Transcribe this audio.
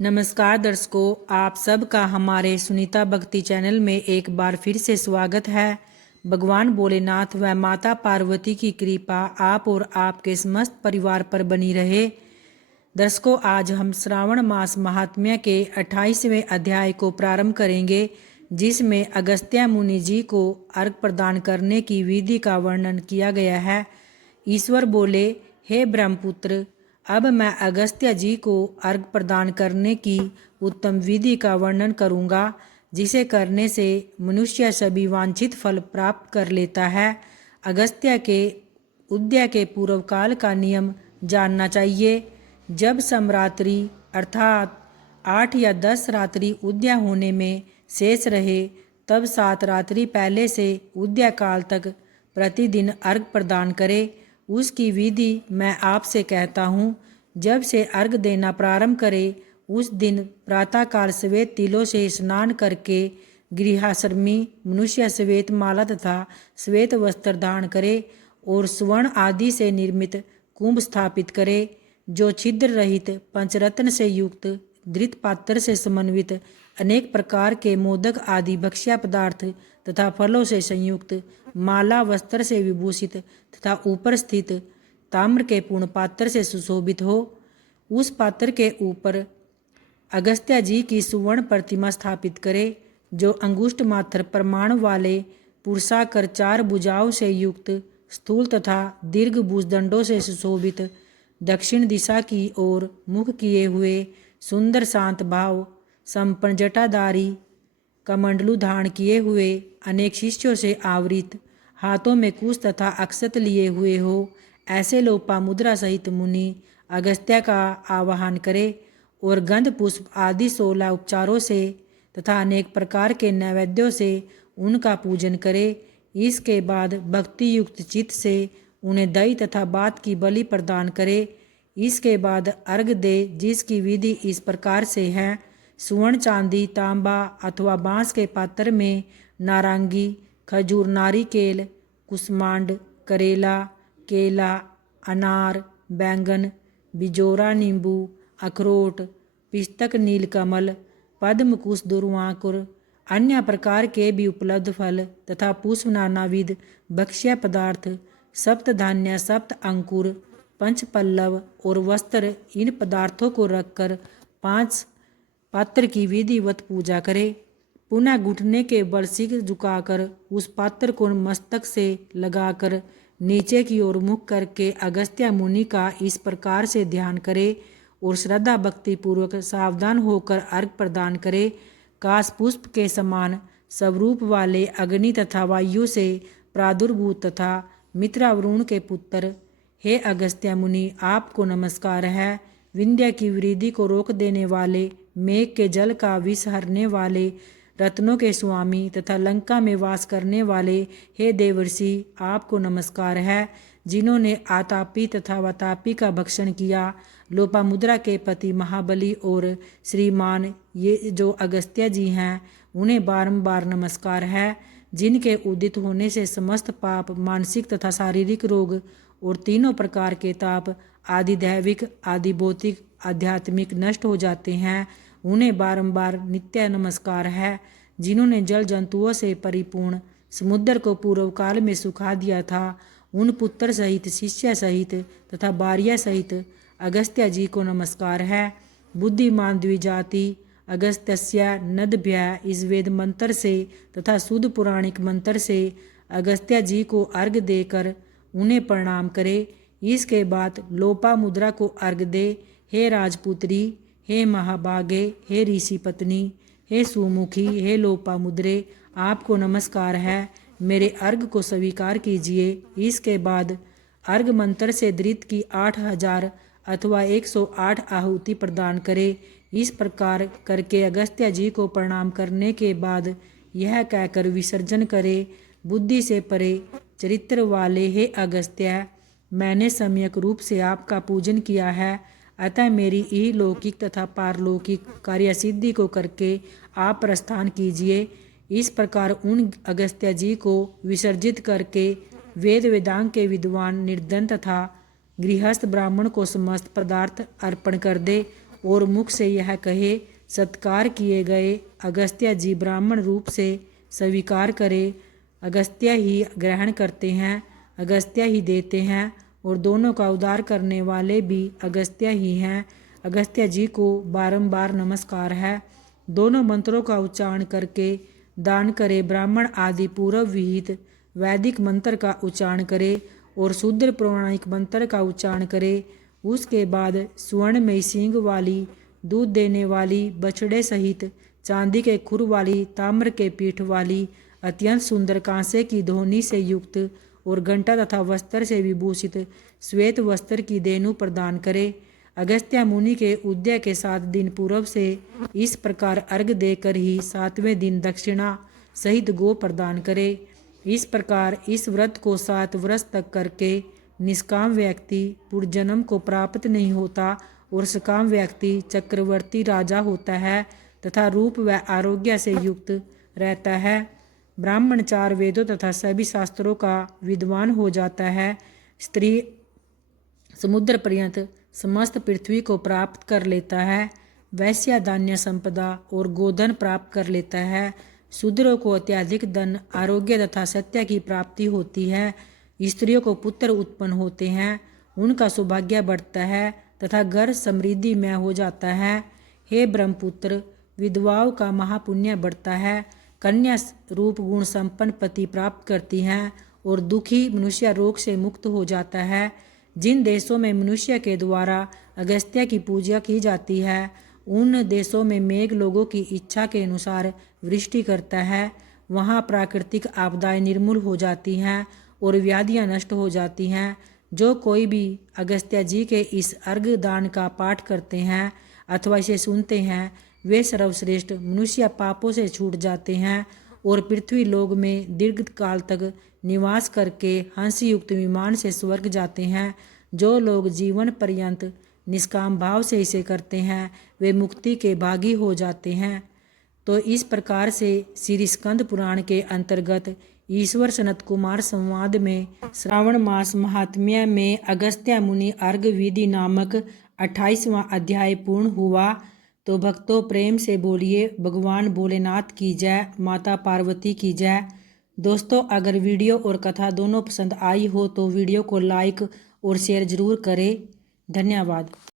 नमस्कार दर्शकों, आप सबका हमारे सुनीता भक्ति चैनल में एक बार फिर से स्वागत है। भगवान भोलेनाथ व माता पार्वती की कृपा आप और आपके समस्त परिवार पर बनी रहे। दर्शकों, आज हम श्रावण मास महात्म्य के 28वें अध्याय को प्रारंभ करेंगे, जिसमें अगस्त्य मुनि जी को अर्घ प्रदान करने की विधि का वर्णन किया गया है। ईश्वर बोले, हे ब्रह्मपुत्र, अब मैं अगस्त्य जी को अर्घ प्रदान करने की उत्तम विधि का वर्णन करूंगा, जिसे करने से मनुष्य सभी वांछित फल प्राप्त कर लेता है। अगस्त्य के उदय के पूर्व काल का नियम जानना चाहिए। जब समरात्रि अर्थात 8 या 10 रात्रि उदय होने में शेष रहे, तब 7 रात्रि पहले से उदय काल तक प्रतिदिन अर्घ प्रदान करे। उसकी विधि मैं आपसे कहता हूँ। जब से अर्घ देना प्रारंभ करे, उस दिन प्रातःकाल श्वेत तिलों से स्नान करके गृहस्वामी मनुष्य श्वेत माला तथा श्वेत वस्त्र धारण करे और स्वर्ण आदि से निर्मित कुंभ स्थापित करे, जो छिद्र रहित पंचरत्न से युक्त धृत पात्र से समन्वित अनेक प्रकार के मोदक आदि भक्ष्य पदार्थ तथा फलों से संयुक्त माला वस्त्र से विभूषित तथा ऊपर स्थित ताम्र के पूर्ण पात्र से सुशोभित हो। उस पात्र के ऊपर अगस्त्य जी की सुवर्ण प्रतिमा स्थापित करे, जो अंगुष्ठ मात्र प्रमाण वाले पुरुषाकार 4 भुजाओं से युक्त स्थूल तथा दीर्घ भुजदंडों से सुशोभित दक्षिण दिशा की ओर मुख किए हुए सुंदर शांत भाव संपन्न जटाधारी कमंडलू धारण किए हुए अनेक शिष्यों से आवृत, हाथों में कुश तथा अक्षत लिए हुए हो, ऐसे लोपा मुद्रा सहित मुनि अगस्त्य का आवाहन करे और गंध पुष्प आदि 16 उपचारों से तथा अनेक प्रकार के नैवेद्यों से उनका पूजन करे। इसके बाद भक्ति युक्त चित्त से उन्हें दही तथा बात की बलि प्रदान करे। इसके बाद अर्घ दे, जिसकी विधि इस प्रकार से है। स्वर्ण, चांदी, तांबा अथवा बांस के पात्र में नारंगी, खजूर, नारिकेल, कुष्मांड, करेला, केला, अनार, बैंगन, बिजोरा, नींबू, अखरोट, पिस्तक, नीलकमल, पद्म, कुश, दुर्वांकुर, अन्य प्रकार के भी उपलब्ध फल तथा पुष्प, नानाविध भक्ष्य पदार्थ, सप्त धान्य, सप्त अंकुर, पंच पल्लव और वस्त्र, इन पदार्थों को रखकर 5 पात्र की विधिवत पूजा करे। पुनः घुटने के बल सिर झुकाकर उस पात्र को मस्तक से लगाकर नीचे की ओर मुख करके अगस्त्य मुनि का इस प्रकार से ध्यान करे और श्रद्धा भक्ति पूर्वक सावधान होकर अर्घ प्रदान करे। काश पुष्प के समान स्वरूप वाले अग्नि तथा वायु से प्रादुर्भूत तथा मित्रावरुण के पुत्र, हे अगस्त्य मुनि, आपको नमस्कार है। विंध्य की वृद्धि को रोक देने वाले, मेघ के जल का विष हरने वाले, रत्नों के स्वामी तथा लंका में वास करने वाले, हे देवर्षि, आपको नमस्कार है। जिन्होंने आतापी तथा वातापी का भक्षण किया, लोपामुद्रा के पति महाबली और श्रीमान ये जो अगस्त्य जी हैं, उन्हें बारंबार नमस्कार है। जिनके उदित होने से समस्त पाप, मानसिक तथा शारीरिक रोग और तीनों प्रकार के ताप, आदि दैविक, आदि भौतिक, आध्यात्मिक नष्ट हो जाते हैं, उन्हें बारंबार नित्य नमस्कार है। जिन्होंने जल जंतुओं से परिपूर्ण समुद्र को पूर्व काल में सुखा दिया था, उन पुत्र सहित, शिष्य सहित तथा भार्या सहित अगस्त्य जी को नमस्कार है। बुद्धिमान द्विजाति अगस्त्य नदभ्य, इस वेद मंत्र से तथा शुद्ध पुराणिक मंत्र से अगस्त्य जी को अर्घ देकर उन्हें प्रणाम करे। इसके बाद लोपा मुद्रा को अर्घ दे। हे राजपुत्री, हे महाभागे, हे ऋषि पत्नी, हे सुमुखी, हे लोपा मुद्रे, आपको नमस्कार है। मेरे अर्घ को स्वीकार कीजिए। इसके बाद अर्घ मंत्र से धृत की 8000 अथवा 108 आहुति प्रदान करे। इस प्रकार करके अगस्त्य जी को प्रणाम करने के बाद यह कहकर विसर्जन करे, बुद्धि से परे चरित्र वाले हे अगस्त्य, मैंने सम्यक रूप से आपका पूजन किया है, अतः मेरी इहलौकिक तथा पारलौकिक कार्य सिद्धि को करके आप प्रस्थान कीजिए। इस प्रकार उन अगस्त्य जी को विसर्जित करके वेद वेदांग के विद्वान, निर्धन तथा गृहस्थ ब्राह्मण को समस्त पदार्थ अर्पण कर दे और मुख से यह कहे, सत्कार किए गए अगस्त्य जी ब्राह्मण रूप से स्वीकार करे। अगस्त्य ही ग्रहण करते हैं, अगस्त्य ही देते हैं और दोनों का उद्धार करने वाले भी अगस्त्य ही हैं। अगस्त्य जी को बारंबार नमस्कार है। दोनों मंत्रों का उच्चारण करके दान करे। ब्राह्मण आदि पूर्व विहित वैदिक मंत्र का उच्चारण करे और शूद्र पौराणिक मंत्र का उच्चारण करे। उसके बाद स्वर्ण में सींग वाली, दूध देने वाली, बछड़े सहित चांदी के खुर वाली, ताम्र के पीठ वाली, अत्यंत सुंदर कांसे की धोनी से युक्त और घंटा तथा वस्त्र से विभूषित श्वेत वस्त्र की देनु प्रदान करे। अगस्त्य मुनि के उदय के 7 दिन पूर्व से इस प्रकार अर्घ देकर ही 7वें दिन दक्षिणा सहित गो प्रदान करे। इस प्रकार इस व्रत को 7 वर्ष तक करके निष्काम व्यक्ति पुनर्जन्म को प्राप्त नहीं होता और सकाम व्यक्ति चक्रवर्ती राजा होता है तथा रूप व आरोग्य से युक्त रहता है। ब्राह्मण 4 वेदों तथा सभी शास्त्रों का विद्वान हो जाता है। स्त्री समुद्र पर्यंत समस्त पृथ्वी को प्राप्त कर लेता है। वैश्य धान्य संपदा और गोधन प्राप्त कर लेता है। शूद्रों को अत्यधिक धन, आरोग्य तथा सत्य की प्राप्ति होती है। स्त्रियों को पुत्र उत्पन्न होते हैं, उनका सौभाग्य बढ़ता है तथा घर समृद्धि में हो जाता है। हे ब्रह्मपुत्र, विधवाओं का महापुण्य बढ़ता है। कन्या रूप गुण संपन्न पति प्राप्त करती हैं और दुखी मनुष्य रोग से मुक्त हो जाता है। जिन देशों में मनुष्य के द्वारा अगस्त्य की पूजा की जाती है, उन देशों में मेघ लोगों की इच्छा के अनुसार वृष्टि करता है। वहाँ प्राकृतिक आपदाएं निर्मूल हो जाती हैं और व्याधियाँ नष्ट हो जाती हैं। जो कोई भी अगस्त्य जी के इस अर्घ दान का पाठ करते हैं अथवा इसे सुनते हैं, वे सर्वश्रेष्ठ मनुष्य पापों से छूट जाते हैं और पृथ्वी लोक में दीर्घ काल तक निवास करके हंसयुक्त विमान से स्वर्ग जाते हैं। जो लोग जीवन पर्यंत निष्काम भाव से इसे करते हैं, वे मुक्ति के भागी हो जाते हैं। तो इस प्रकार से श्री स्कंद पुराण के अंतर्गत ईश्वर सनत कुमार संवाद में श्रावण मास महात्म्य में अगस्त्य मुनि अर्घ विधि नामक 28वां अध्याय पूर्ण हुआ। तो भक्तों, प्रेम से बोलिए भगवान भोलेनाथ की जय, माता पार्वती की जय। दोस्तों, अगर वीडियो और कथा दोनों पसंद आई हो तो वीडियो को लाइक और शेयर ज़रूर करें। धन्यवाद।